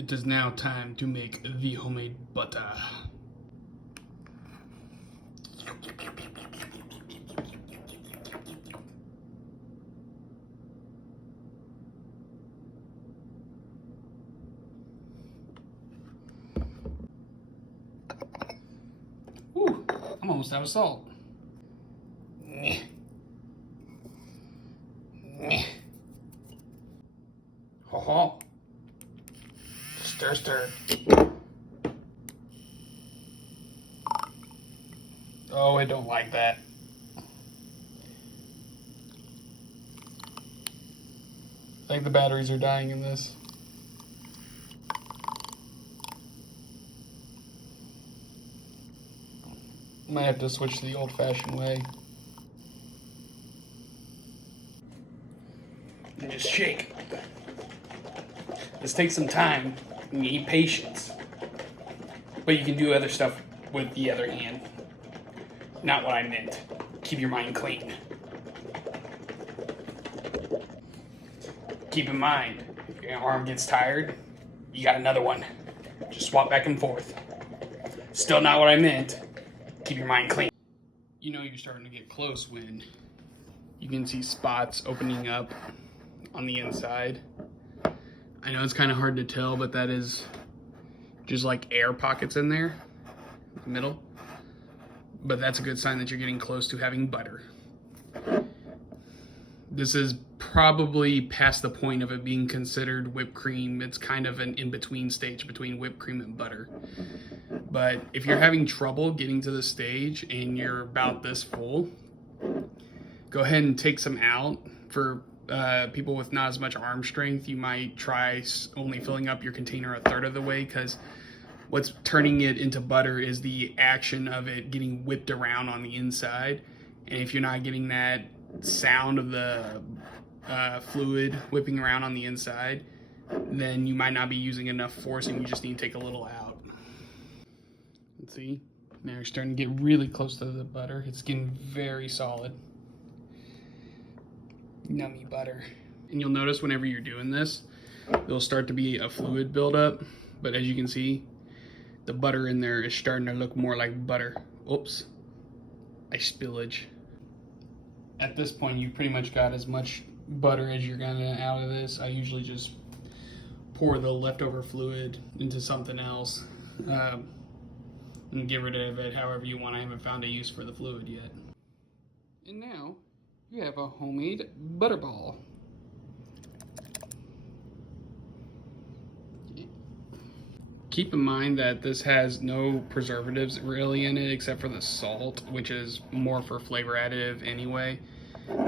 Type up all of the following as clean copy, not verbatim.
It is now time to make the homemade butter. Ooh, I'm almost out of salt. Ho. Stir, stir. Oh, I don't like that. I think the batteries are dying in this. Might have to switch to the old-fashioned way. And just shake. This takes some time. You need patience. But you can do other stuff with the other hand. Not what I meant. Keep your mind clean. Keep in mind, if your arm gets tired, you got another one. Just swap back and forth. Still not what I meant. Keep your mind clean. You know you're starting to get close when you can see spots opening up on the inside. I know it's kind of hard to tell, but that is just like air pockets in there, in the middle. But that's a good sign that you're getting close to having butter. This is probably past the point of it being considered whipped cream. It's kind of an in-between stage between whipped cream and butter. But if you're having trouble getting to the stage and you're about this full, go ahead and take some out. For people with not as much arm strength, you might try only filling up your container a third of the way, because what's turning it into butter is the action of it getting whipped around on the inside. And if you're not getting that sound of the fluid whipping around on the inside, then you might not be using enough force and you just need to take a little out. Let's see, now you're starting to get really close to the butter. It's getting very solid. Yummy butter. And you'll notice whenever you're doing this, there'll start to be a fluid buildup, but as you can see, the butter in there is starting to look more like butter. Oops, I spillage. At this point, you've pretty much got as much butter as you're gonna out of this. I usually just pour the leftover fluid into something else and get rid of it however you want. I haven't found a use for the fluid yet. And now you have a homemade butterball. Keep in mind that this has no preservatives really in it except for the salt, which is more for flavor additive anyway.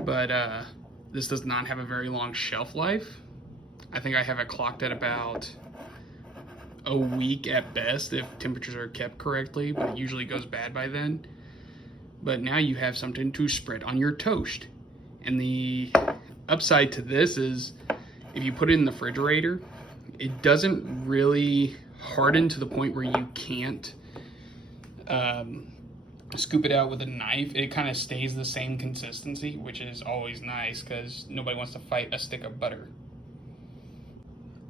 But this does not have a very long shelf life. I think I have it clocked at about a week at best if temperatures are kept correctly, but it usually goes bad by then. But now you have something to spread on your toast. And the upside to this is if you put it in the refrigerator, it doesn't really harden to the point where you can't scoop it out with a knife. It kind of stays the same consistency, which is always nice because nobody wants to fight a stick of butter.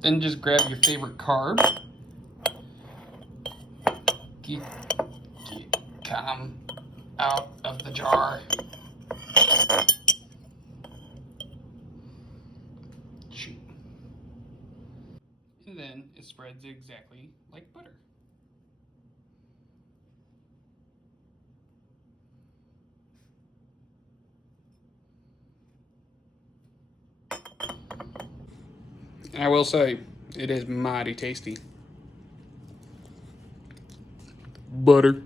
Then just grab your favorite carb. Come out of the jar. Shoot. And then it spreads exactly like butter. And I will say, it is mighty tasty. Butter.